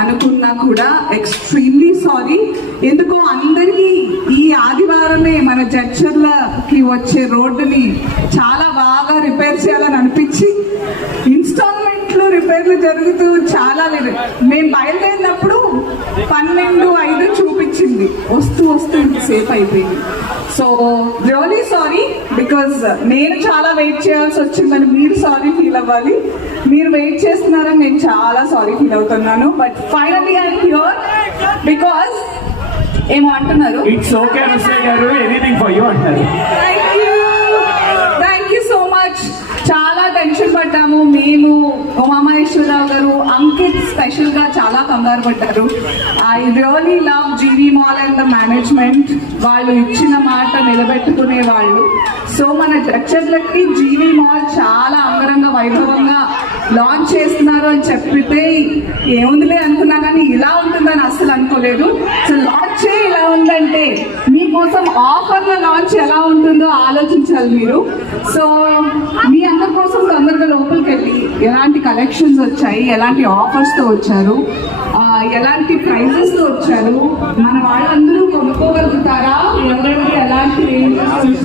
అనుకున్నా కూడా extremely sorry. ఎందుకో అందరికీ ఈ ఆదివారమే మన జడ్చర్లకి వచ్చే రోడ్డుని చాలా బాగా రిపేర్ చేయాలని అనిపించి ఇన్స్టాల్మెంట్లు రిపేర్లు జరుగుతూ చాలా లేదు. మేము బయలుదేరినప్పుడు 12:05 చూపించింది, వస్తూ సేఫ్ అయిపోయింది. సో రియలీ సారీ, బికాజ్ నేను చాలా వెయిట్ చేయాల్సి వచ్చిందని మీరు సారీ ఫీల్ అవ్వాలి. మీరు వెయిట్ చేస్తున్నారని నేను చాలా సారీ ఫీల్ అవుతున్నాను. But finally I'm here because ఏమో అంటున్నారు, ఇట్స్ ఓకే అనుశ్రీ గారు, ఎనీథింగ్ ఫర్ యూ అంటారు. Thank you so much. చాలా టెన్షన్ పడ్డాము మేము, ఉమామహేశ్వరరావు గారు, అంకిత్ స్పెషల్ గా చాలా కంగారు పడ్డారు. I really love GV mall and the management. వాళ్ళు ఇచ్చిన మాట నిలబెట్టుకునే వాళ్ళు. సో మన జడ్చర్లకి జీవీ మాల్ చాలా అంగరంగ వైభవంగా లాంచ్ చేస్తున్నారు అని చెప్పితే ఏముందిలే అనుకున్నా, కానీ ఇలా ఉంటుందని అస్సలు అనుకోలేదు. సో లాంచ్ ఇలా ఉందంటే మీకోసం ఆఫర్ల లాంచ్ ఎలా ఉంటుందో ఆలోచించాలి మీరు. సో మీ అందరి కోసం తొందరగా లోపలికి వెళ్ళి ఎలాంటి కలెక్షన్స్ వచ్చాయి, ఎలాంటి ఆఫర్స్తో వచ్చారు, ఎలాంటి ప్రైజెస్తో వచ్చారు, మన వాళ్ళందరూ కొనుక్కోగలుగుతారా, ఎవరెవరు ఎలాంటి